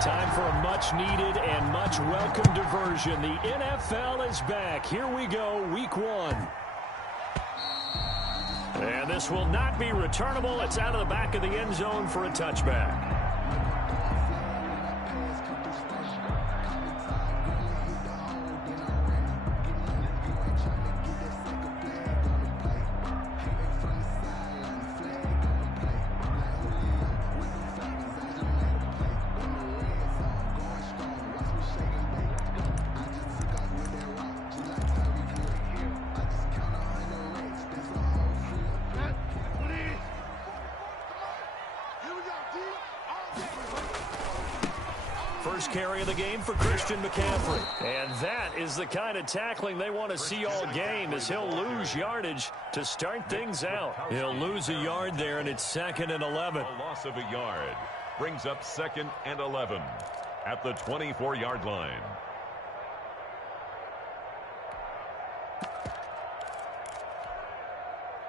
Time for a much-needed and much-welcome diversion. The NFL is back. Here we go, Week 1. And this will not be returnable. It's out of the back of the end zone for a touchback. First carry of the game for Christian McCaffrey. And that is the kind of tackling they want to see all game, as he'll lose yardage to start things out. He'll lose a yard there, and it's 2nd and 11. A loss of a yard brings up 2nd and 11 at the 24-yard line.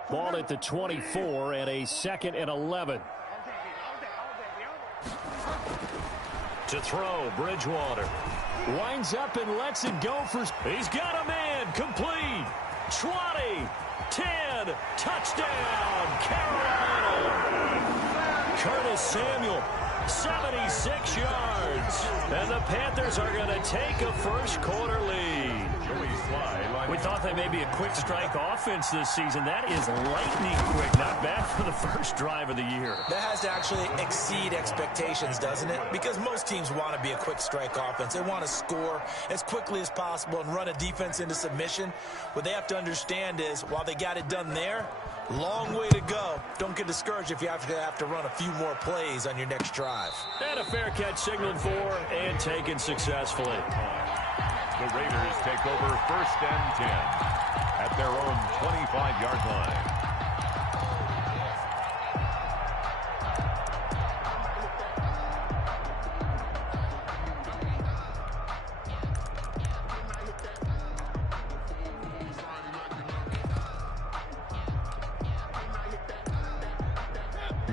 Ball at the 24 and a 2nd and 11. To throw, Bridgewater. Winds up and lets it go for... He's got a man. Complete. 20. 10. Touchdown. Carolina. Curtis Samuel. 76 yards. And the Panthers are going to take a first-quarter lead. We thought they may be a quick strike offense this season. That is lightning quick. Not bad for the first drive of the year. That has to actually exceed expectations, doesn't it? Because most teams want to be a quick strike offense. They want to score as quickly as possible and run a defense into submission. What they have to understand is, while they got it done there, long way to go. Don't get discouraged if you have to run a few more plays on your next drive. And a fair catch signaled for and taken successfully. The Raiders take over 1st and 10 at their own 25-yard line.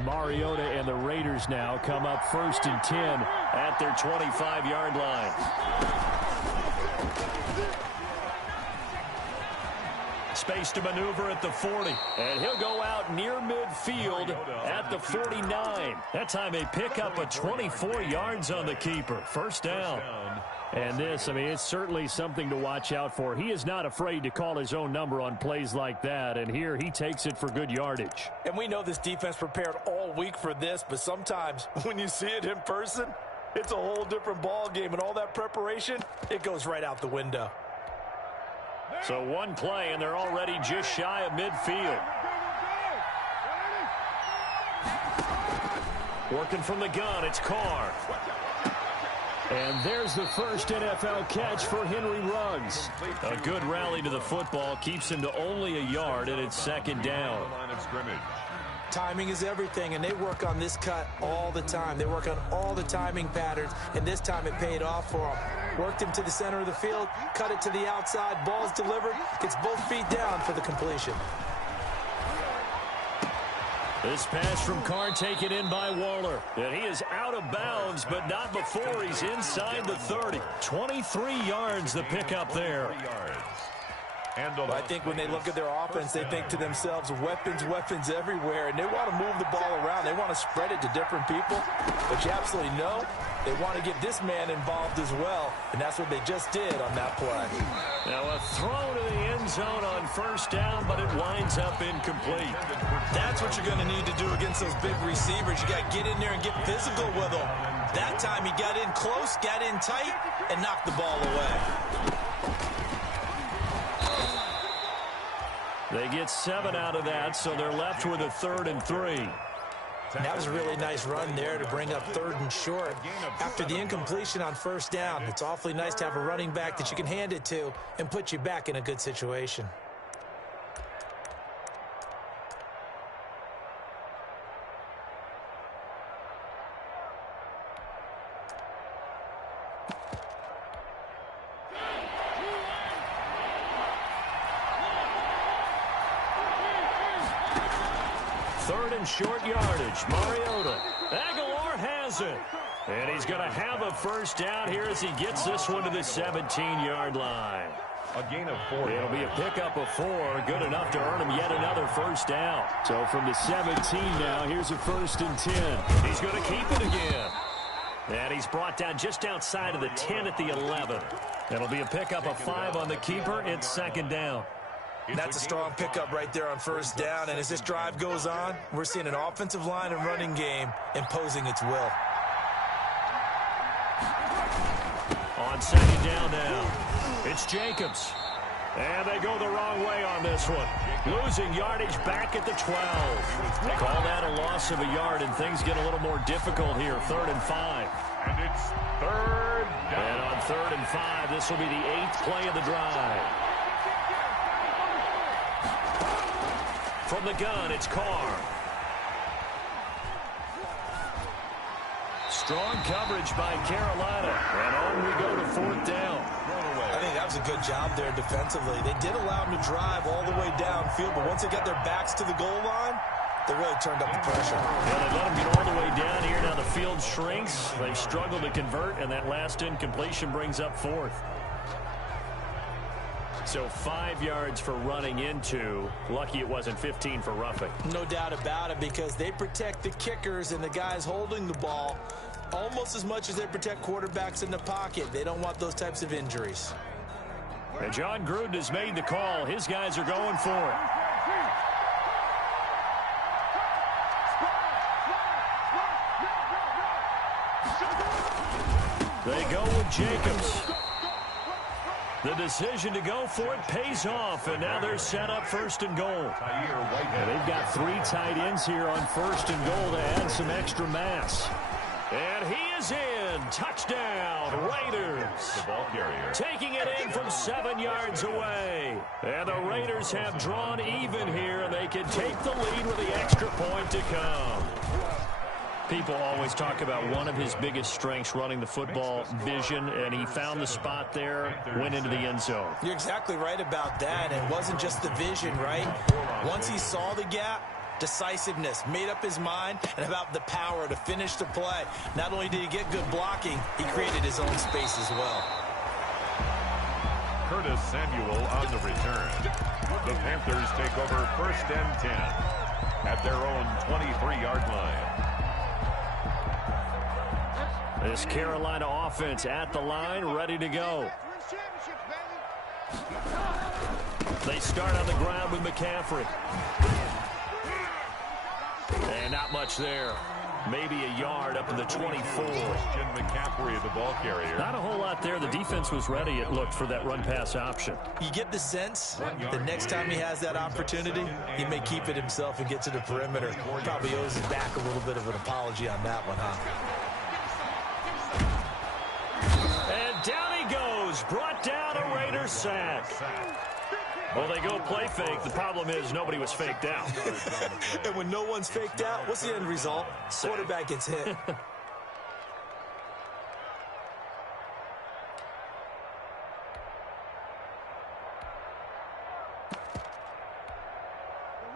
Mariota and the Raiders now come up 1st and 10 at their 25-yard line. Space to maneuver at the 40. And he'll go out near midfield at the 49. That time they pick up a 24 yards on the keeper. First down. And this, I mean, it's certainly something to watch out for. He is not afraid to call his own number on plays like that. And here he takes it for good yardage. And we know this defense prepared all week for this, but sometimes when you see it in person, it's a whole different ball game. And all that preparation, it goes right out the window. So one play, and they're already just shy of midfield. Working from the gun, it's Carr. And there's the first NFL catch for Henry Ruggs. A good rally to the football keeps him to only a yard, and it's 2nd down. Timing is everything, and they work on this cut all the time. They work on all the timing patterns, and this time it paid off for them. Worked him to the center of the field, cut it to the outside, ball's delivered, gets both feet down for the completion. This pass from Carr taken in by Waller. And he is out of bounds, but not before he's inside the 30. 23 yards the pickup there. Well, I think when they look at their offense, they think to themselves, weapons, weapons everywhere, and they want to move the ball around. They want to spread it to different people. But you absolutely know they want to get this man involved as well, and that's what they just did on that play. Now a throw to the end zone on first down, but it winds up incomplete. That's what you're going to need to do against those big receivers. You got to get in there and get physical with them. That time he got in close, got in tight, and knocked the ball away. They get 7 out of that, so they're left with a 3rd and 3. That was a really nice run there to bring up 3rd and short. After the incompletion on first down, it's awfully nice to have a running back that you can hand it to and put you back in a good situation. Short yardage. Mariota. Aguilar has it. And he's going to have a first down here as he gets this one to the 17-yard line. A gain of 4. It'll be a pickup of 4, good enough to earn him yet another first down. So from the 17 now, here's a 1st and 10. He's going to keep it again. And he's brought down just outside of the 10 at the 11. It'll be a pickup of 5 on the keeper. It's 2nd down. That's a strong pickup right there on 1st down. And as this drive goes on, we're seeing an offensive line and running game imposing its will. On 2nd down now, it's Jacobs. And they go the wrong way on this one. Losing yardage back at the 12. Call that a loss of a yard, and things get a little more difficult here. 3rd and 5. And it's 3rd down. And on 3rd and 5, this will be the 8th play of the drive. From the gun, it's Carr. Strong coverage by Carolina. And on we go to 4th down. I think that was a good job there defensively. They did allow them to drive all the way downfield, but once they got their backs to the goal line, they really turned up the pressure. Yeah, they let them get all the way down here. Now the field shrinks. They've struggled to convert, and that last incompletion brings up 4th. So 5 yards for running into. Lucky it wasn't 15 for roughing. No doubt about it, because they protect the kickers and the guys holding the ball almost as much as they protect quarterbacks in the pocket. They don't want those types of injuries. And John Gruden has made the call. His guys are going for it. They go with Jacobs. The decision to go for it pays off, and now they're set up 1st and goal. And they've got 3 tight ends here on 1st and goal to add some extra mass. And he is in. Touchdown, Raiders. The ball carrier. Taking it in from 7 yards away. And the Raiders have drawn even here, and they can take the lead with the extra point to come. People always talk about one of his biggest strengths, running the football, vision, and he found the spot there, went into the end zone. You're exactly right about that. It wasn't just the vision, right? Once he saw the gap, decisiveness, made up his mind, and about the power to finish the play. Not only did he get good blocking, he created his own space as well. Curtis Samuel on the return. The Panthers take over 1st and 10 at their own 23-yard line. This Carolina offense at the line, ready to go. They start on the ground with McCaffrey. And not much there. Maybe a yard up to the 24. Christian McCaffrey, the ball carrier. Not a whole lot there. The defense was ready, it looked, for that run-pass option. You get the sense the next time he has that opportunity, he may keep it himself and get to the perimeter. Probably owes his back a little bit of an apology on that one, huh? And down he goes. Brought down a Raiders sack. Well, they go play fake. The problem is nobody was faked out. And when no one's faked out, what's the end result? Quarterback gets hit.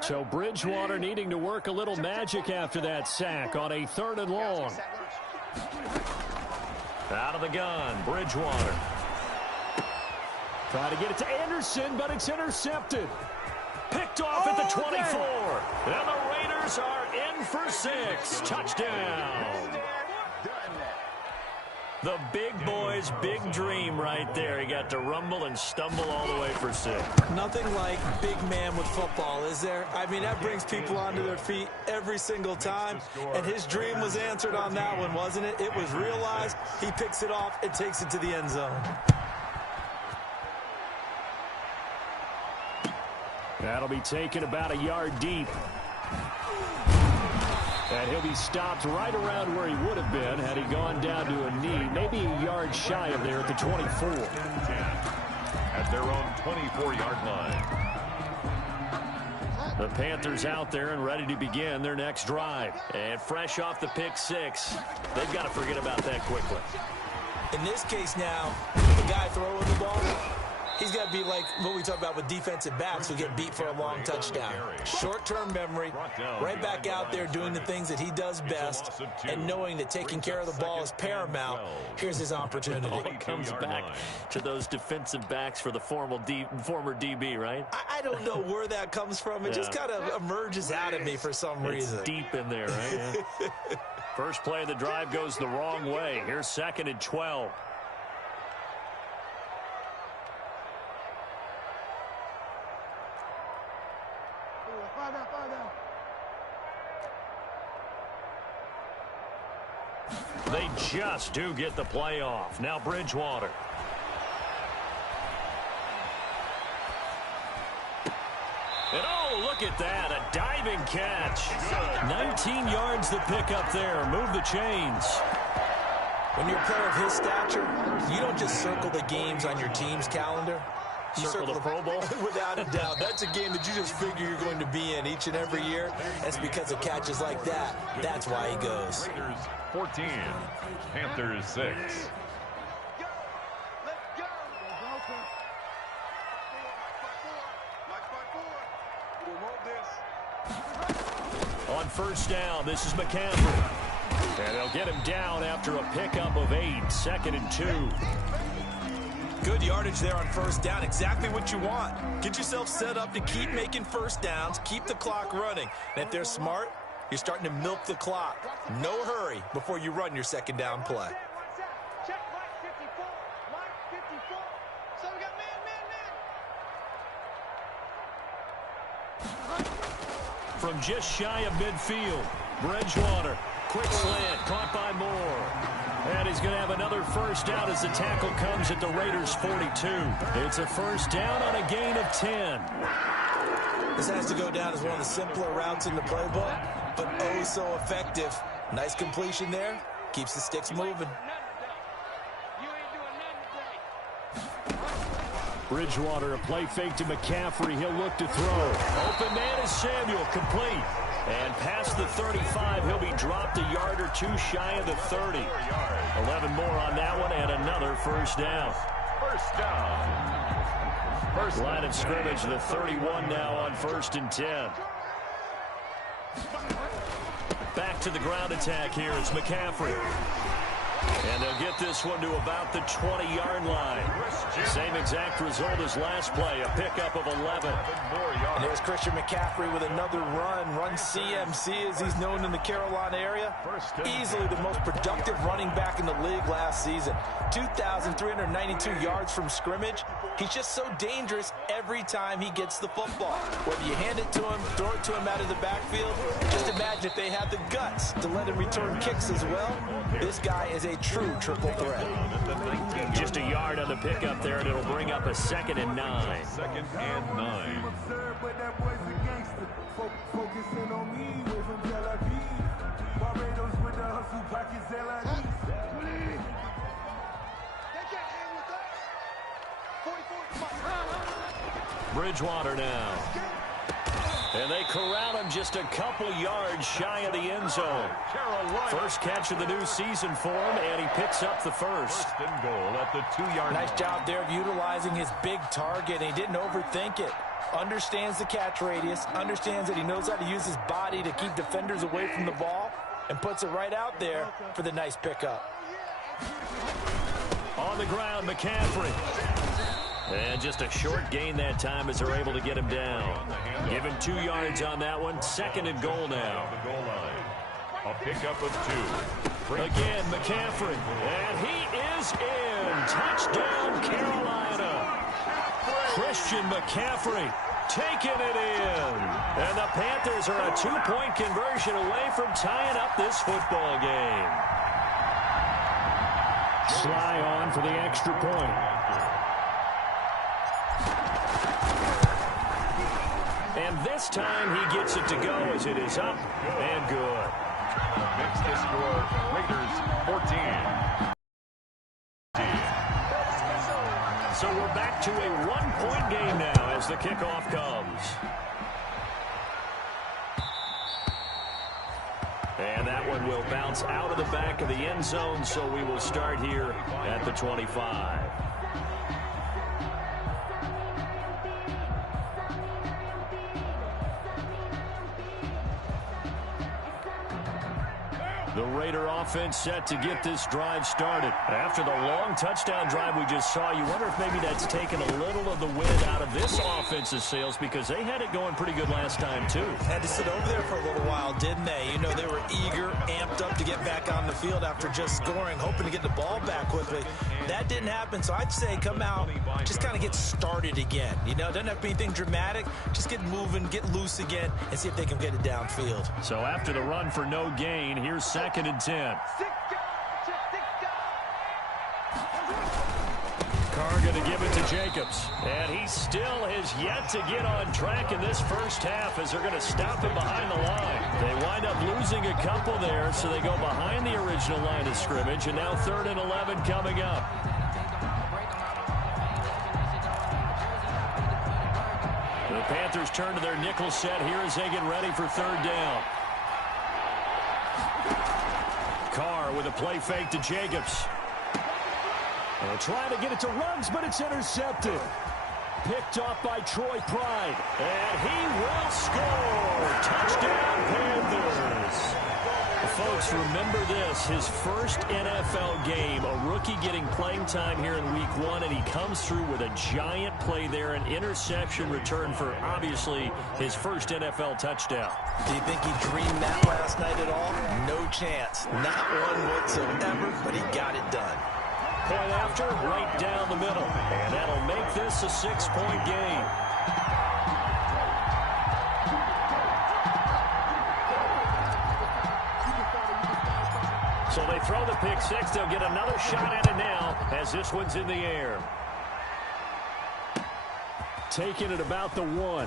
So Bridgewater needing to work a little magic after that sack on a 3rd and long. Out of the gun, Bridgewater. Trying to get it to Anderson, but it's intercepted. Picked off at the 24. And the Raiders are in for 6. Touchdown. The big boy's big dream right there. He got to rumble and stumble all the way for 6. Nothing like big man with football, is there? I mean, that brings people onto their feet every single time. And his dream was answered on that one, wasn't it? It was realized. He picks it off and takes it to the end zone. That'll be taken about a yard deep. And he'll be stopped right around where he would have been had he gone down to a knee, maybe a yard shy of there at the 24. At their own 24-yard line. The Panthers out there and ready to begin their next drive. And fresh off the pick 6, they've got to forget about that quickly. In this case now, the guy throwing the ball, He's got to be like what we talk about with defensive backs who get beat for a long touchdown. Short-term memory, right back out there doing the things that he does best, and knowing that taking care of the ball is paramount. Here's his opportunity. It comes back to those defensive backs for the former DB, right? I don't know where that comes from. It just kind of emerges out of me for some reason. It's deep in there, right? Yeah. First play of the drive goes the wrong way. Here's 2nd and 12. They just do get the play off. Now Bridgewater. And oh, look at that, a diving catch. 19 yards to pick up there. Move the chains. When you're a player of his stature, you don't just circle the games on your team's calendar. You circle the Pro Bowl? Without a doubt. That's a game that you just figure you're going to be in each and every year. It's because of catches like that. That's why he goes. Raiders 14, Panthers 6. On first down, this is McCaffrey. And they'll get him down after a pickup of 8, 2nd and 2. Good yardage there on first down. Exactly what you want. Get yourself set up to keep making first downs, keep the clock running. And if they're smart, you're starting to milk the clock. No hurry before you run your second down play. From just shy of midfield, Bridgewater, quick slant, caught by Moore. And he's going to have another first down as the tackle comes at the Raiders' 42. It's a first down on a gain of 10. This has to go down as one of the simpler routes in the playbook, but oh so effective. Nice completion there. Keeps the sticks moving. Bridgewater, a play fake to McCaffrey. He'll look to throw. Open man is Samuel, complete. And past the 35, he'll be dropped a yard or two shy of the 30. 11 more on that one and another first down. First down. First line of scrimmage, the 31 now on 1st and 10. Back to the ground attack here. It's McCaffrey. And they'll get this one to about the 20-yard line. Same exact result as last play, a pickup of 11. And there's Christian McCaffrey with another run CMC as he's known in the Carolina area. Easily the most productive running back in the league last season. 2,392 yards from scrimmage. He's just so dangerous every time he gets the football. Whether you hand it to him, throw it to him out of the backfield, just imagine if they had the guts to let him return kicks as well. This guy is a true triple threat. Just a yard on the pickup there, and it'll bring up a 2nd and 9. 2nd and 9. Bridgewater now. And they corral him just a couple yards shy of the end zone. First catch of the new season for him, and he picks up the first. First and goal at the 2-yard line. Nice job there of utilizing his big target. He didn't overthink it. Understands the catch radius, understands that he knows how to use his body to keep defenders away from the ball, and puts it right out there for the nice pickup. On the ground, McCaffrey. And just a short gain that time as they're able to get him down. Give him 2 yards on that one. 2nd and goal now. The goal line. A pickup of 2. Again, McCaffrey. And he is in. Touchdown, Carolina. Christian McCaffrey taking it in. And the Panthers are a 2-point conversion away from tying up this football game. Sly on for the extra point. And this time he gets it to go as it is up and good. Makes the score Raiders 14. So we're back to a 1-point game now as the kickoff comes. And that one will bounce out of the back of the end zone, so we will start here at the 25. Raider offense set to get this drive started. After the long touchdown drive we just saw, you wonder if maybe that's taken a little of the wind out of this offense's sails, because they had it going pretty good last time too. Had to sit over there for a little while, didn't they? You know, they were eager, amped up to get back on the field after just scoring, hoping to get the ball back quickly. That didn't happen, so I'd say come out, just kind of get started again. You know, it doesn't have to be anything dramatic. Just get moving, get loose again, and see if they can get it downfield. So after the run for no gain, here's 2nd and 10. Carr going to give it to Jacobs. And he still has yet to get on track in this first half as they're going to stop him behind the line. They wind up losing a couple there, so they go behind the original line of scrimmage, and now 3rd and 11 coming up. The Panthers turn to their nickel set here as they get ready for 3rd down. Carr with a play fake to Jacobs. They'll try to get it to Ruggs, but it's intercepted. Picked off by Troy Pride. And he will score. Touchdown, Panthers. Folks, remember this. His first NFL game, a rookie getting playing time here in week 1, and he comes through with a giant play there, an interception return for, obviously, his first NFL touchdown. Do you think he dreamed that last night at all? No chance. Not one whatsoever, but he got it done. Point after, right down the middle. And that'll make this a 6-point game. So they throw the pick six. They'll get another shot at it now as this one's in the air. Taking it about the 1.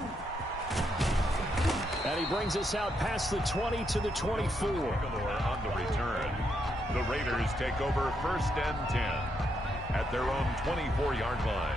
And he brings us out past the 20 to the 24. On the return, the Raiders take over 1st and 10 at their own 24-yard line.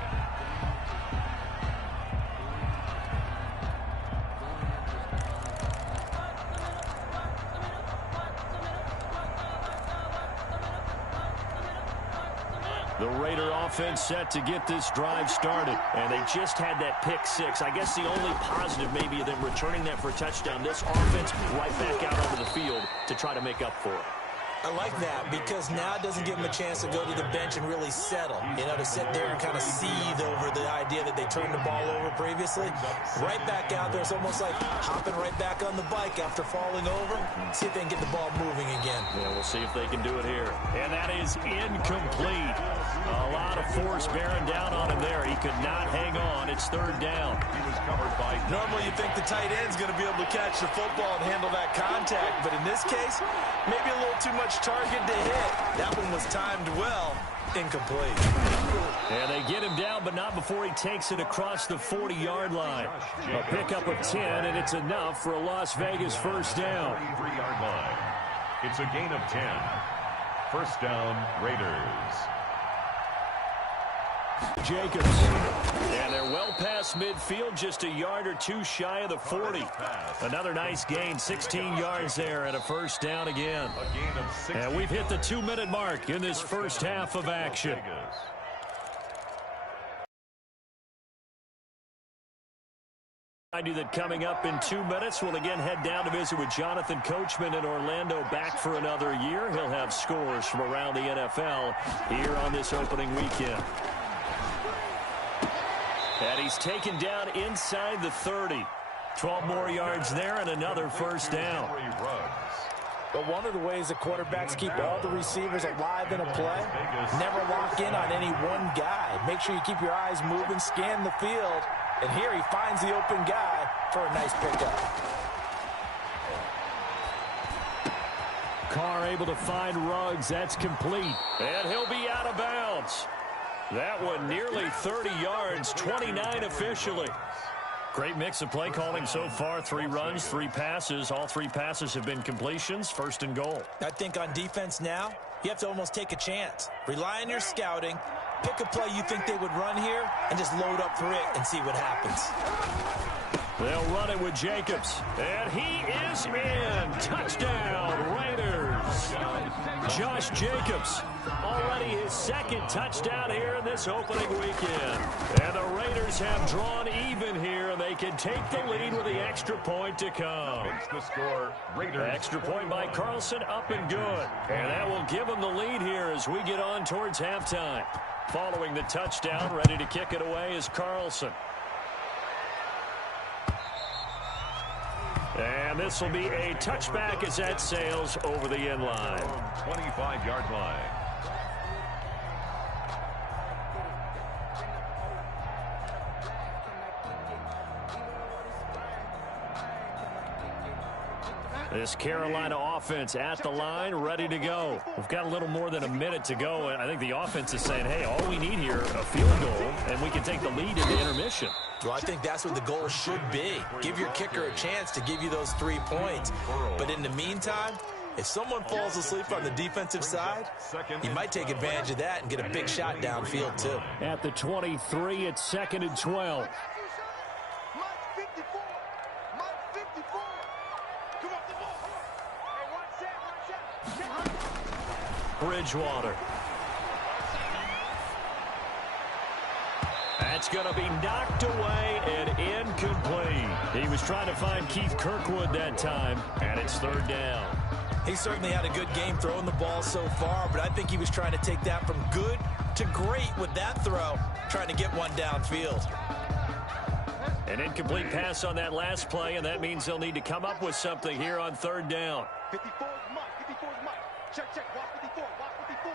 The Raider offense set to get this drive started. And they just had that pick six. I guess the only positive maybe of them returning that for a touchdown. This offense right back out onto the field to try to make up for it. I like that because now it doesn't give them a chance to go to the bench and really settle. You know, to sit there and kind of seethe over the idea that they turned the ball over previously. Right back out there. It's almost like hopping right back on the bike after falling over. See if they can get the ball moving again. Yeah, we'll see if they can do it here. And that is incomplete. A lot of force bearing down on him there. He could not hang on. It's 3rd down. He was covered by... Normally you think the tight end's going to be able to catch the football and handle that contact. But in this case, maybe a little too much target to hit. That one was timed well. Incomplete. And they get him down, but not before he takes it across the 40-yard line. A pickup of 10, and it's enough for a Las Vegas 1st down. 33-yard line. It's a gain of 10. 1st down, Raiders. Jacobs. And they're well past midfield, just a yard or two shy of the 40. Another nice gain, 16 yards there, and a 1st down again. And we've hit the 2-minute mark in this first half of action. I do that coming up in 2 minutes. We'll again head down to visit with Jonathan Coachman in Orlando, back for another year. He'll have scores from around the NFL here on this opening weekend. And he's taken down inside the 30. 12 more yards there and another 1st down. But one of the ways that quarterbacks keep all the receivers alive in a play, never lock in on any one guy. Make sure you keep your eyes moving, scan the field. And here he finds the open guy for a nice pickup. Carr able to find Ruggs. That's complete. And he'll be out of bounds. That one nearly 30 yards, 29 officially. Great mix of play calling so far. 3 runs, 3 passes. All 3 passes have been completions. 1st and goal. I think on defense now, you have to almost take a chance. Rely on your scouting. Pick a play you think they would run here and just load up for it and see what happens. They'll run it with Jacobs. And he is in. Touchdown, Raiders. Josh Jacobs, already his second touchdown here in this opening weekend. And the Raiders have drawn even here, and they can take the lead with the extra point to come. Makes the score Raiders. Extra point by Carlson, up and good. And that will give them the lead here as we get on towards halftime. Following the touchdown, ready to kick it away is Carlson. And this will be a touchback as that sails over the end line. 25-yard line. This Carolina offense at the line, ready to go. We've got a little more than a minute to go, and I think the offense is saying, hey, all we need here, a field goal, and we can take the lead in the intermission. Well, I think that's what the goal should be. Give your kicker a chance to give you those 3 points. But in the meantime, if someone falls asleep on the defensive side, you might take advantage of that and get a big shot downfield, too. At the 23, it's 2nd and 12. Bridgewater. That's going to be knocked away and incomplete. He was trying to find Keith Kirkwood that time, and it's 3rd down. He certainly had a good game throwing the ball so far, but I think he was trying to take that from good to great with that throw, trying to get one downfield. An incomplete pass on that last play, and that means they'll need to come up with something here on 3rd down. 54 is Mike. 54 is Mike. Check. Watch 54. Watch 54.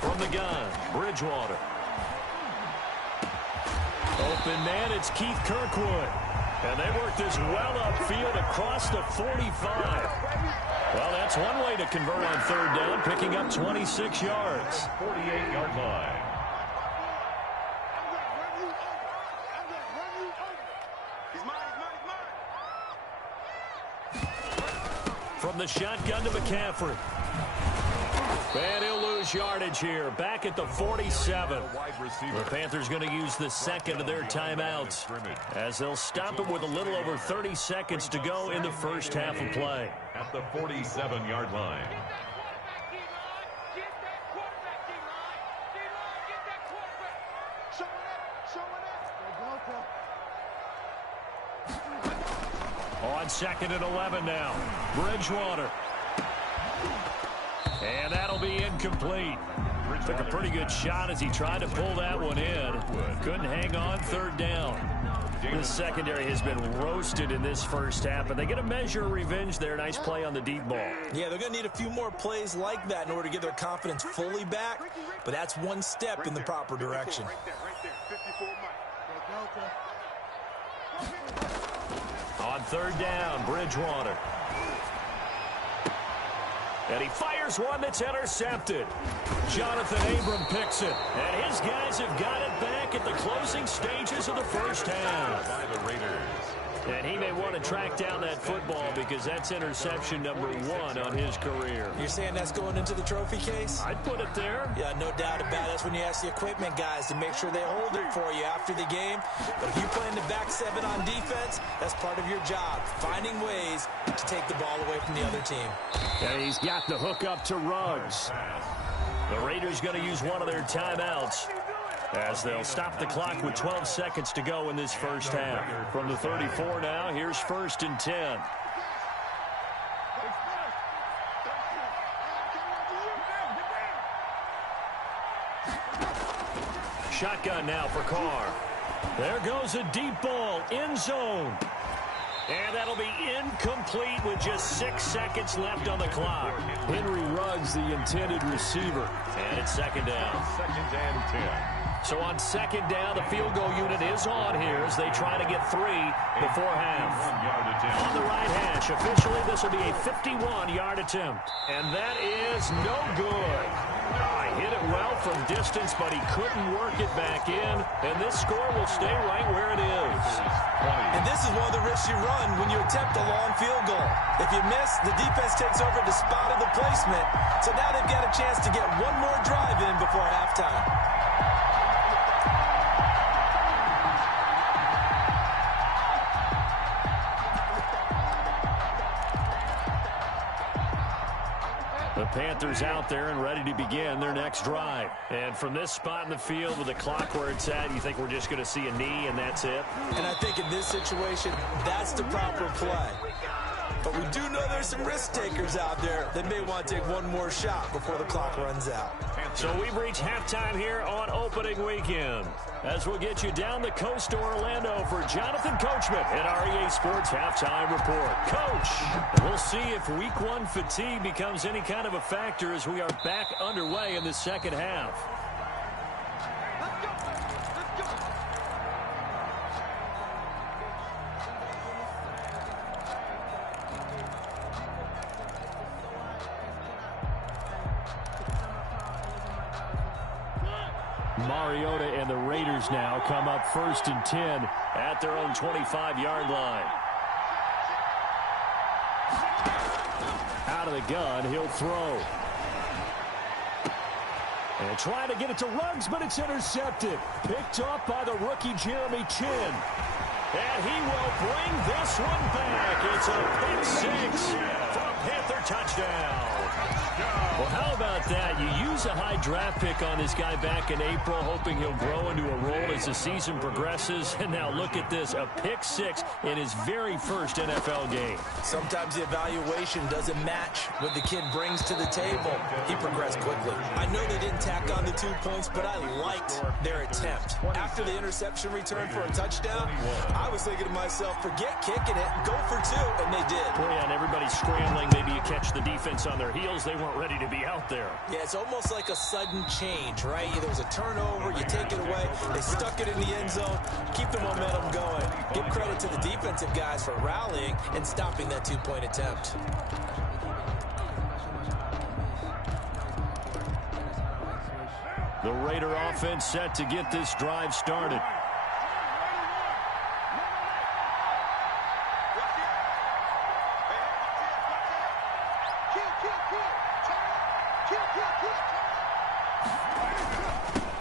From the gun, Bridgewater. Open man, it's Keith Kirkwood. And they work this well upfield across the 45. Well, that's one way to convert on 3rd down, picking up 26 yards. 48-yard line. From the shotgun to McCaffrey. And he'll lose yardage here. Back at the 47. The Panthers going to use the second of their timeouts as they'll stop it with a little over 30 seconds to go in the first half of play. At the 47-yard line. On 2nd and 11 now. Bridgewater. And that'll be incomplete. Took a pretty good shot as he tried to pull that one in. Couldn't hang on 3rd down. This secondary has been roasted in this first half, but they get a measure of revenge there. Nice play on the deep ball. Yeah, they're going to need a few more plays like that in order to get their confidence fully back, but that's one step in the proper direction. On 3rd down, Bridgewater. And he fires one that's intercepted. Jonathan Abram picks it. And his guys have got it back at the closing stages of the first half. By the Raiders. And he may want to track down that football because that's interception number 1 on his career. You're saying that's going into the trophy case? I'd put it there. Yeah, no doubt about it. That's when you ask the equipment guys to make sure they hold it for you after the game. But if you play in the back 7 on defense, that's part of your job, finding ways to take the ball away from the other team. And he's got the hook up to Ruggs. The Raiders going to use one of their timeouts as they'll stop the clock with 12 seconds to go in this first half. From the 34 now, here's 1st and 10. Shotgun now for Carr. There goes a deep ball, end zone. And that'll be incomplete with just 6 seconds left on the clock. Henry Ruggs, the intended receiver. And it's 2nd down. 2nd and 10. So on 2nd down, the field goal unit is on here as they try to get 3 before half. On the right hash, officially this will be a 51-yard attempt. And that is no good. Hit it well from distance, but he couldn't work it back in. And this score will stay right where it is. And this is one of the risks you run when you attempt a long field goal. If you miss, the defense takes over the spot of the placement. So now they've got a chance to get one more drive in before halftime. Panthers out there and ready to begin their next drive. And from this spot in the field with the clock where it's at, you think we're just going to see a knee and that's it? And I think in this situation, that's the proper play. But we do know there's some risk takers out there that may want to take one more shot before the clock runs out. So we've reached halftime here on opening weekend. As we'll get you down the coast to Orlando for Jonathan Coachman at our EA Sports Halftime Report. Coach, we'll see if week one fatigue becomes any kind of a factor as we are back underway in the second half. Mariota and the Raiders now come up 1st and 10 at their own 25-yard line. Out of the gun, he'll throw. And trying to get it to Ruggs, but it's intercepted. Picked up by the rookie Jeremy Chin. And he will bring this one back. It's a pick six for a Panther touchdown. Well, how about that? You use a high draft pick on this guy back in April, hoping he'll grow into a role as the season progresses. And now look at this, a pick six in his very first NFL game. Sometimes the evaluation doesn't match what the kid brings to the table. He progressed quickly. I know they didn't tack on the 2 points, but I liked their attempt. After the interception return for a touchdown, I was thinking to myself, forget kicking it, go for 2, and they did. Boy, and everybody's scrambling. Maybe you catch the defense on their heels. They weren't ready to be out there. Yeah, it's almost like a sudden change, right? There was a turnover, you take it away, they stuck it in the end zone, keep the momentum going. Give credit to the defensive guys for rallying and stopping that 2-point attempt. The Raider offense set to get this drive started.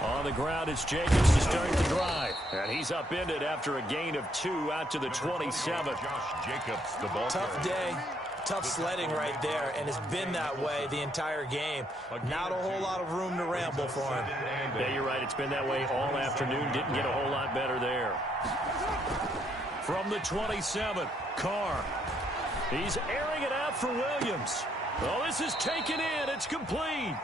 On the ground, it's Jacobs to start the drive. And he's upended after a gain of 2 out to the 27. Josh Jacobs, the ball Tough day, tough sledding right there, and it's been that way the entire game. Not a whole lot of room to ramble for him. Yeah, you're right. It's been that way all afternoon. Didn't get a whole lot better there. From the 27, Carr. He's airing it out for Williams. Oh, this is taken in. It's complete.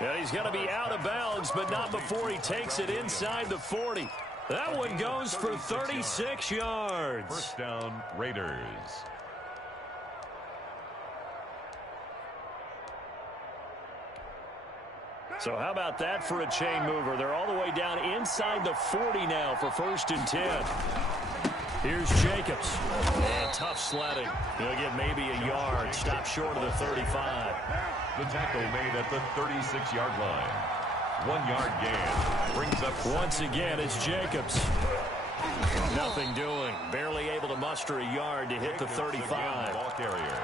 And he's going to be out of bounds, but not before he takes it inside the 40. That one goes for 36 yards. First down, Raiders. So how about that for a chain mover? They're all the way down inside the 40 now for 1st and 10. Here's Jacobs. And tough sledding. He'll get maybe a yard. Stop short of the 35. The tackle made at the 36-yard line. 1 yard gain. Brings up once again, it's Jacobs. Nothing doing. Barely able to muster a yard to hit the 35. Ball carrier.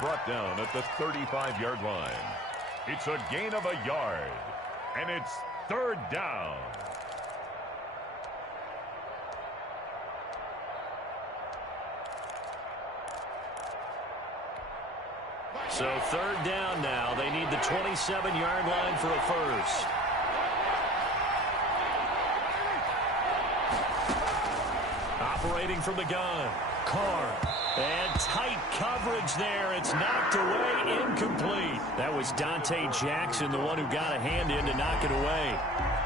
Brought down at the 35-yard line. It's a gain of a yard. And it's 3rd down. So 3rd down now. They need the 27-yard line for a first. Operating from the gun. Carr. And tight coverage there. It's knocked away, incomplete. That was Dante Jackson, the one who got a hand in to knock it away.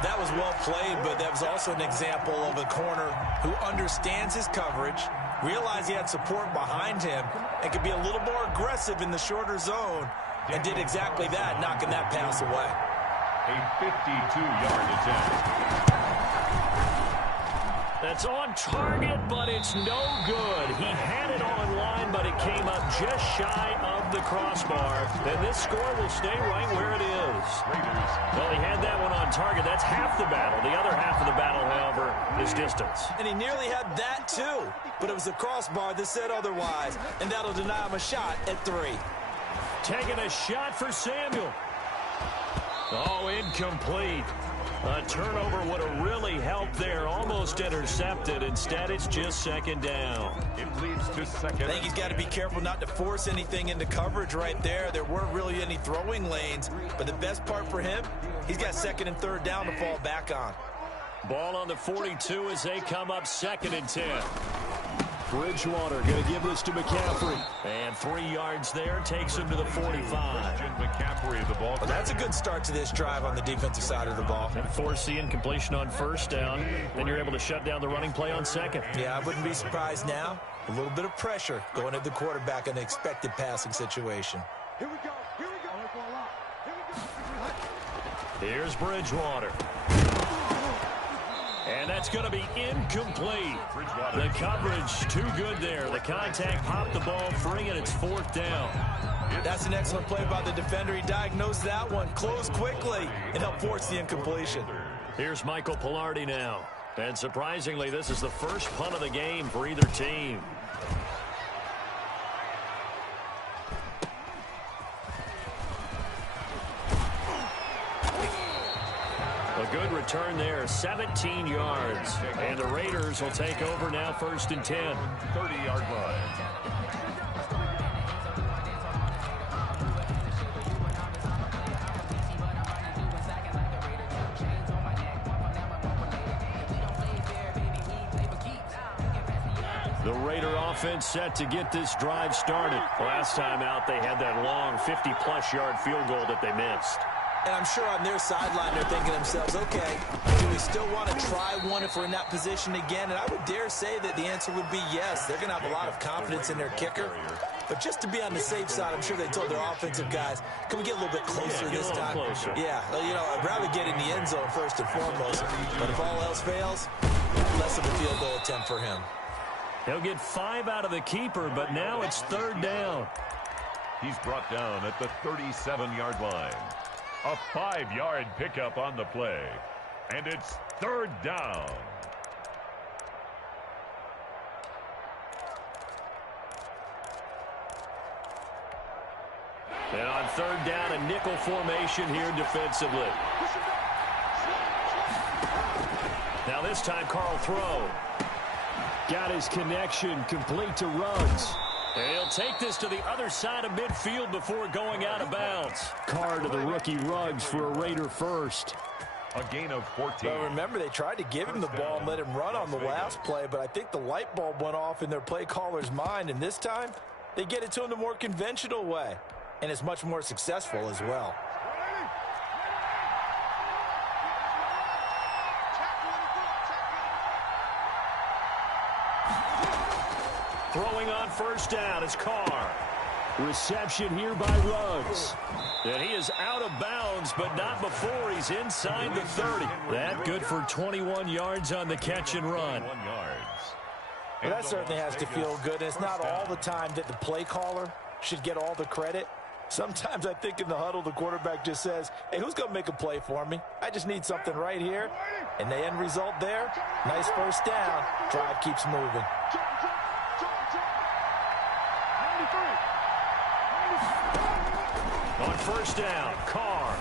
That was well played, but that was also an example of a corner who understands his coverage, realized he had support behind him, and could be a little more aggressive in the shorter zone, and did exactly that, knocking that pass away. A 52-yard attempt. That's on target, but it's no good. He had it on line, but it came up just shy of the crossbar. And this score will stay right where it is. Well, he had that one on target. That's half the battle. The other half of the battle, however, is distance. And he nearly had that, too. But it was the crossbar that said otherwise, and that'll deny him a shot at 3. Taking a shot for Samuel. Oh, incomplete. A turnover would have really helped there. Almost intercepted. Instead, it's just second down. It leads to second. I think he's got to be careful not to force anything into coverage right there. There weren't really any throwing lanes. But the best part for him, he's got second and third down to fall back on. Ball on the 42 as they come up 2nd and 10. Bridgewater going to give this to McCaffrey. And 3 yards there takes him to the 45. McCaffrey, the ball. Well, that's a good start to this drive on the defensive side of the ball. And force the incompletion on first down. Then you're able to shut down the running play on second. Yeah, I wouldn't be surprised now. A little bit of pressure going at the quarterback in an expected passing situation. Here we go. Here we go. Here we go. Here's Bridgewater. And that's going to be incomplete. The coverage too good there. The contact popped the ball free, and it's 4th down. That's an excellent play by the defender. He diagnosed that one, closed quickly, and helped force the incompletion. Here's Michael Pilardi now. And surprisingly, this is the first punt of the game for either team. A good return there, 17 yards. And the Raiders will take over now 1st and 10. 30-yard line. The Raider offense set to get this drive started. Last time out, they had that long 50-plus yard field goal that they missed. And I'm sure on their sideline they're thinking to themselves, okay, do we still want to try one if we're in that position again? And I would dare say that the answer would be yes. They're going to have a lot of confidence in their kicker. But just to be on the safe side, I'm sure they told their offensive guys, can we get a little bit closer this time? Closer. Yeah, you know, I'd rather get in the end zone first and foremost. But if all else fails, less of a field goal attempt for him. He'll get 5 out of the keeper, but now it's 3rd down. He's brought down at the 37-yard line. A 5-yard pickup on the play. And it's 3rd down. And on 3rd down, a nickel formation here defensively. Now this time, Carl throw. Got his connection complete to Ruggs. And he'll take this to the other side of midfield before going out of bounds. Carr to the rookie Ruggs for a Raider first. A gain of 14. Well, remember, they tried to give him the ball and let him run on the last play, but I think the light bulb went off in their play caller's mind, and this time they get it to him the more conventional way, and it's much more successful as well. Throwing on 1st down is Carr. Reception here by Ruggs. And he is out of bounds, but not before he's inside the 30. That good for 21 yards on the catch and run. Well, that certainly has to feel good. And it's not all the time that the play caller should get all the credit. Sometimes I think in the huddle, the quarterback just says, hey, who's going to make a play for me? I just need something right here. And the end result there, nice 1st down. Drive keeps moving. On 1st down, Carr.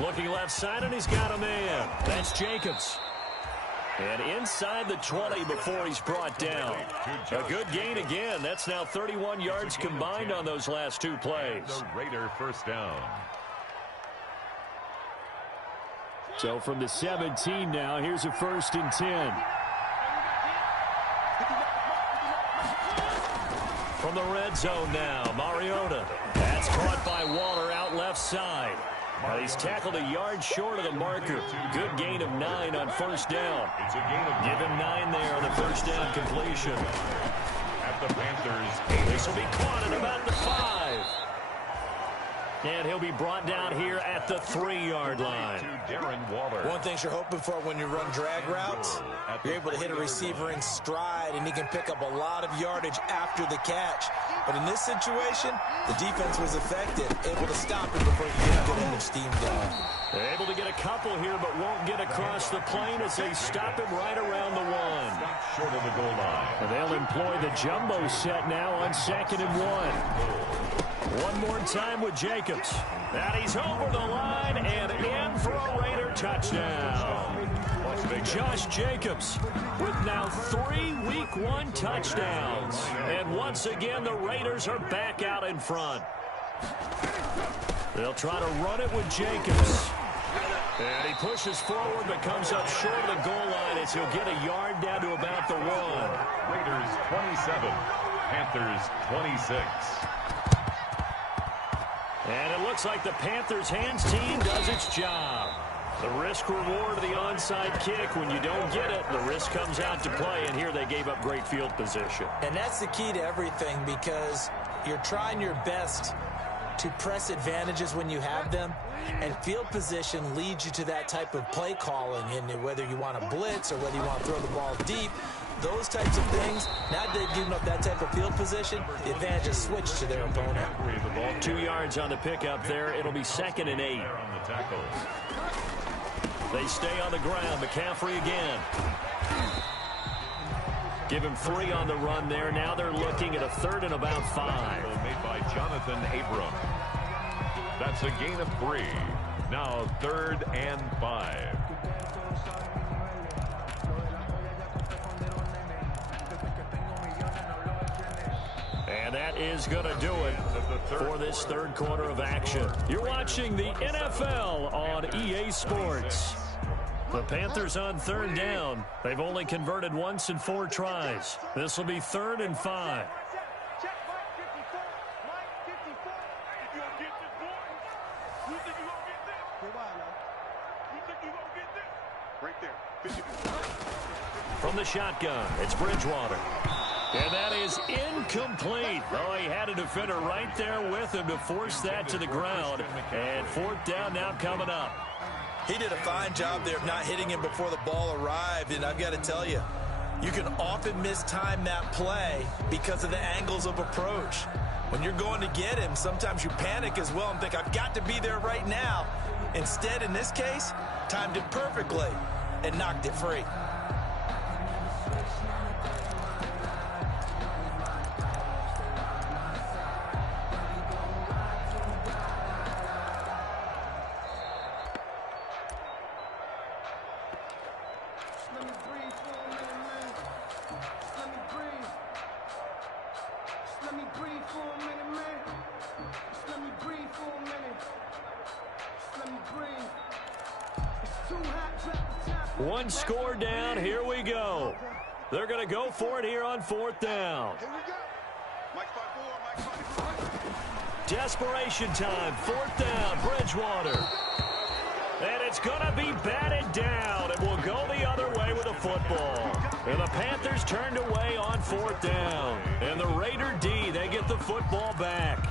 Looking left side, and he's got a man. That's Jacobs. And inside the 20 before he's brought down. A good gain again. That's now 31 yards combined on those last 2 plays. The Raider 1st down. So from the 17 now, here's a 1st and 10. From the red zone now, Mariota. That's caught by Waller out left side. Well, he's tackled a yard short of the marker. Good gain of 9 on 1st down. It's a gain of Give him 9 there on the 1st down completion. at the Panthers. This will be caught at about the 5. And he'll be brought down here at the 3-yard line. To Darren Waller. One thing you're hoping for when you run drag routes, you're able to hit a receiver in stride, and he can pick up a lot of yardage after the catch. But in this situation, the defense was effective, able to stop him before he could get into steam going. They're able to get a couple here, but won't get across the plane as they stop him right around the 1. Short of the goal line. And they'll employ the jumbo set now on 2nd and 1. One more time with Jacobs. And he's over the line and in for a Raider touchdown. Josh Jacobs with now 3 Week 1 touchdowns. And once again, the Raiders are back out in front. They'll try to run it with Jacobs. And he pushes forward but comes up short of the goal line as he'll get a yard down to about the 1. Raiders 27, Panthers 26. And it looks like the Panthers' hands team does its job. The risk-reward of the onside kick. When you don't get it, the risk comes out to play, and here they gave up great field position. And that's the key to everything, because you're trying your best to press advantages when you have them, and field position leads you to that type of play calling, and whether you want to blitz or whether you want to throw the ball deep, those types of things. Now they've given up that type of field position, the advantage is switched to their opponent. 2 yards on the pickup there. It'll be 2nd and 8. They stay on the ground. McCaffrey again. Give him 3 on the run there. Now they're looking at a 3rd and about 5. Made by Jonathan Abram. That's a gain of 3. Now 3rd and 5. And that is going to do it for this 3rd quarter of action. You're watching the NFL on EA Sports. The Panthers on 3rd down. They've only converted once in 4 tries. This will be 3rd and 5. From the shotgun, it's Bridgewater. And that is incomplete. Oh, he had a defender right there with him to force that to the ground. And 4th down now coming up. He did a fine job there of not hitting him before the ball arrived. And I've got to tell you, you can often mistime that play because of the angles of approach. When you're going to get him, sometimes you panic as well and think, I've got to be there right now. Instead, in this case, timed it perfectly and knocked it free. One score down. Here we go. They're going to go for it here on 4th down. Desperation time. 4th down. Bridgewater. And it's going to be batted down. It will go the other way with the football. And the Panthers turned away on 4th down. And the Raider D, they get the football back.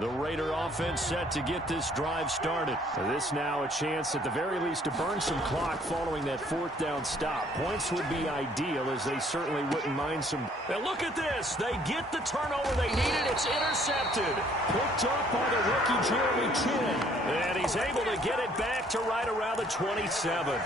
The Raider offense set to get this drive started. This now a chance at the very least to burn some clock following that 4th down stop. Points would be ideal, as they certainly wouldn't mind some. Now look at this. They get the turnover they needed. It's intercepted. Picked up by the rookie Jeremy Chin. And he's able to get it back to right around the 27.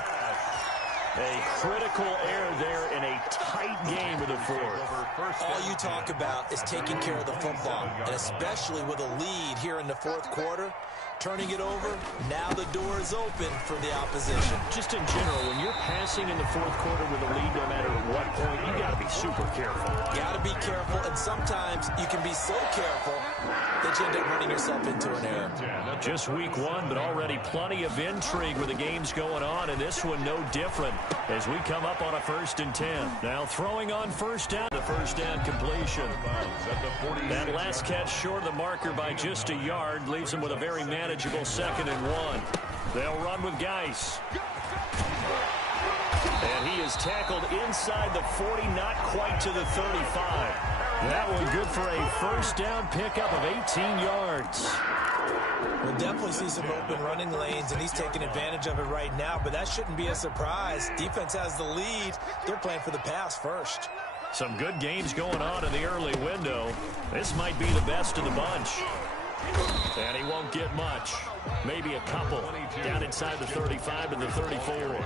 A critical error there in a tight game of the 4th. All you talk about is taking care of the football, and especially with a lead here in the 4th quarter. Turning it over, now the door is open for the opposition. Just in general, when you're passing in the 4th quarter with a lead, no matter at what point, you got to be super careful. Got to be careful, and sometimes you can be so careful that you end up running yourself into an error. Just week 1, but already plenty of intrigue with the games going on, and this one no different as we come up on a 1st and 10. Now throwing on 1st down, the 1st down completion. That last catch short of the marker by just a yard leaves him with a very manageable 2nd and 1. They'll run with Geis. And he is tackled inside the 40, not quite to the 35. That one good for a 1st down pickup of 18 yards. We'll definitely see some open running lanes, and he's taking advantage of it right now, but that shouldn't be a surprise. Defense has the lead. They're playing for the pass first. Some good games going on in the early window. This might be the best of the bunch. And he won't get much. Maybe a couple down inside the 35 and the 34.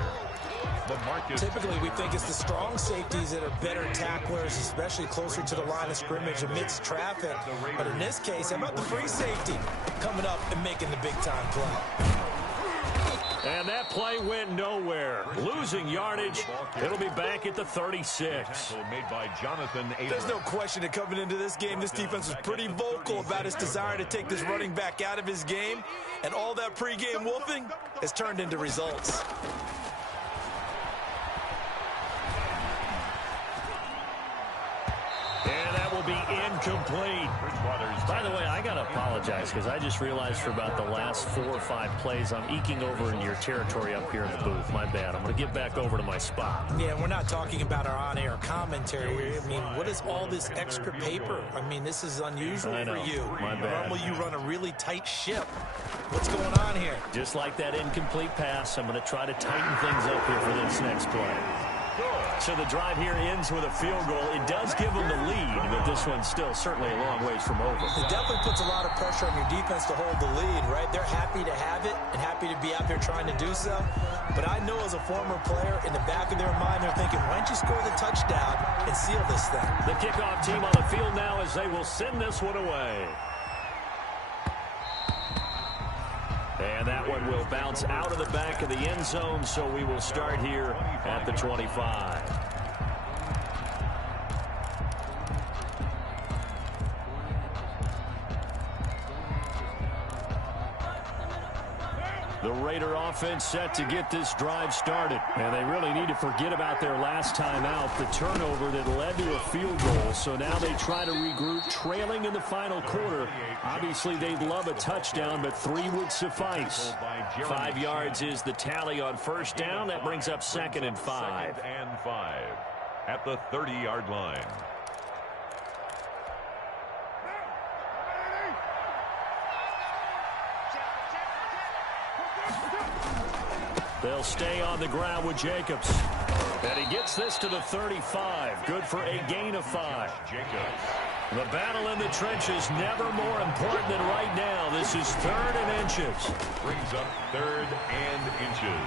Typically, we think it's the strong safeties that are better tacklers, especially closer to the line of scrimmage amidst traffic. But in this case, how about the free safety coming up and making the big-time play? And that play went nowhere. Losing yardage. It'll be back at the 36. Made by Jonathan Abram. There's no question that coming into this game, this defense was pretty vocal about his desire to take this running back out of his game. And all that pregame wolfing has turned into results. And that will be incomplete. By the way, I got to apologize because I just realized for about the last 4 or 5 plays, I'm eking over into your territory up here in the booth. My bad. I'm going to get back over to my spot. Yeah, we're not talking about our on-air commentary here. I mean, what is all this extra paper? I mean, this is unusual for you. My bad. Normally, you run a really tight ship. What's going on here? Just like that incomplete pass, I'm going to try to tighten things up here for this next play. So the drive here ends with a field goal. It does give them the lead, but this one's still certainly a long ways from over. It definitely puts a lot of pressure on your defense to hold the lead, right? They're happy to have it and happy to be out there trying to do so. But I know as a former player, in the back of their mind, they're thinking, why don't you score the touchdown and seal this thing? The kickoff team on the field now as they will send this one away. And that one will bounce out of the back of the end zone, so we will start here at the 25. The Raider offense set to get this drive started. And they really need to forget about their last time out, the turnover that led to a field goal. So now they try to regroup, trailing in the final quarter. Obviously, they'd love a touchdown, but 3 would suffice. 5 yards is the tally on first down. That brings up 2nd and 5. 2nd and 5 at the 30-yard line. They'll stay on the ground with Jacobs. And he gets this to the 35. Good for a gain of 5. Jacobs. The battle in the trenches never more important than right now. This is 3rd and inches. Brings up 3rd and inches.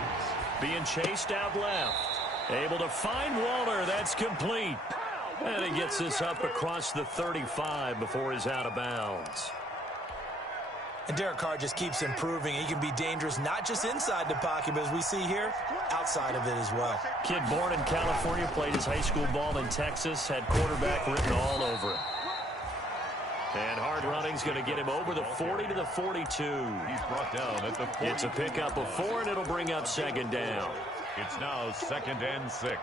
Being chased out left. Able to find Waller. That's complete. And he gets this up across the 35 before he's out of bounds. And Derek Carr just keeps improving. He can be dangerous not just inside the pocket, but as we see here, outside of it as well. Kid born in California, played his high school ball in Texas, had quarterback written all over it. And hard running's going to get him over the 40 to the 42. He's brought down at the 40. It's a pickup of 4, and it'll bring up 2nd down. It's now 2nd and 6.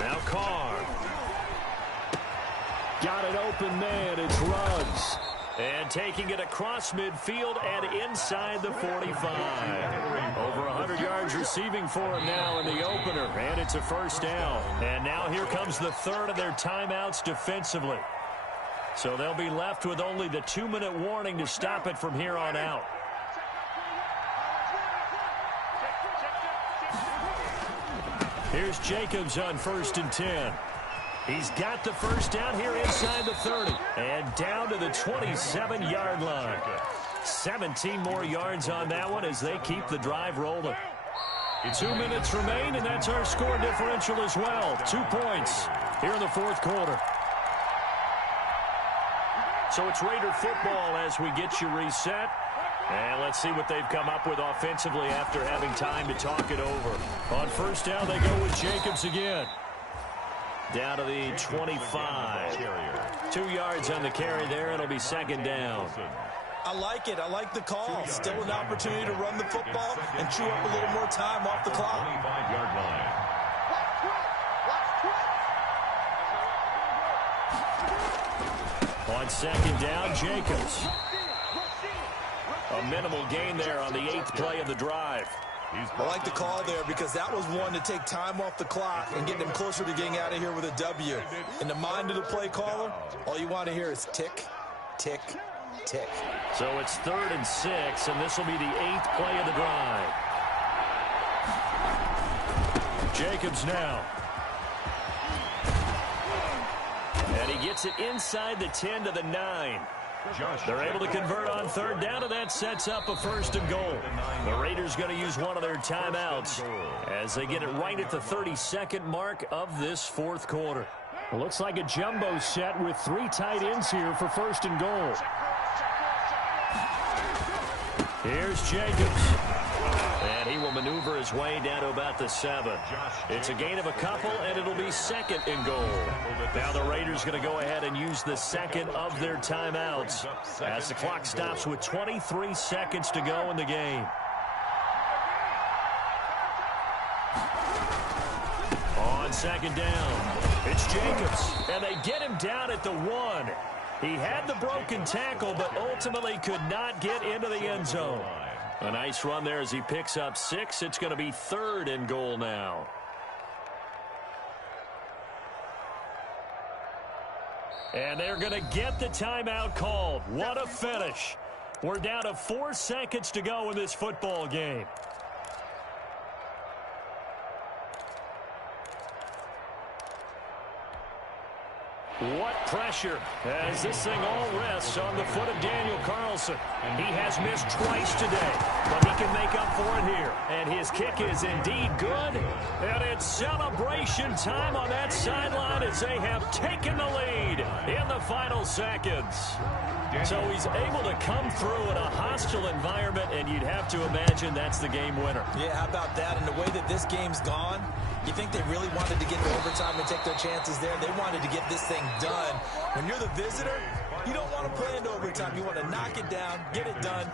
Now Carr. Got an open man. It's Ruggs. And taking it across midfield and inside the 45. Over 100 yards receiving for him now in the opener. And it's a 1st down. And now here comes the 3rd of their timeouts defensively. So they'll be left with only the 2-minute warning to stop it from here on out. Here's Jacobs on 1st and 10. He's got the 1st down here inside the 30. And down to the 27-yard line. 17 more yards on that one as they keep the drive rolling. 2 minutes remain, and that's our score differential as well. 2 points here in the 4th quarter. So it's Raider football as we get you reset. And let's see what they've come up with offensively after having time to talk it over. On 1st down, they go with Jacobs again. Down to the 25. 2 yards on the carry there. It'll be 2nd down. I like it. I like the call. Still an opportunity to run the football and chew up a little more time off the clock. 25-yard line. On 2nd down, Jacobs. A minimal gain there on the 8th play of the drive. I like the call there because that was one to take time off the clock and get them closer to getting out of here with a W. In the mind of the play caller, all you want to hear is tick, tick, tick. So So it's 3rd and 6, and this will be the 8th play of the drive. Jacobs now. And he gets it inside the 10 to the 9. They're able to convert on 3rd down, and that sets up a 1st and goal. The Raiders going to use one of their timeouts as they get it right at the 32nd mark of this 4th quarter. It looks like a jumbo set with 3 tight ends here for 1st and goal. Here's Jacobs. And he will maneuver his way down to about the 7. It's a gain of a couple, and it'll be 2nd and goal. Now the Raiders going to go ahead and use the 2nd of their timeouts as the clock stops with 23 seconds to go in the game. On 2nd down, it's Jacobs, and they get him down at the 1. He had the broken tackle, but ultimately could not get into the end zone. A nice run there as he picks up 6. It's going to be 3rd and goal now. And they're going to get the timeout called. What a finish. We're down to 4 seconds to go in this football game. What pressure as this thing all rests on the foot of Daniel Carlson. He has missed twice today, but he can make up for it here. And his kick is indeed good. And it's celebration time on that sideline as they have taken the lead in the final seconds. So he's able to come through in a hostile environment, and you'd have to imagine that's the game winner. Yeah, how about that? And the way that this game's gone, you think they really wanted to get to overtime and take their chances there? They wanted to get this thing done. When you're the visitor, you don't want to play into overtime. You want to knock it down, get it done.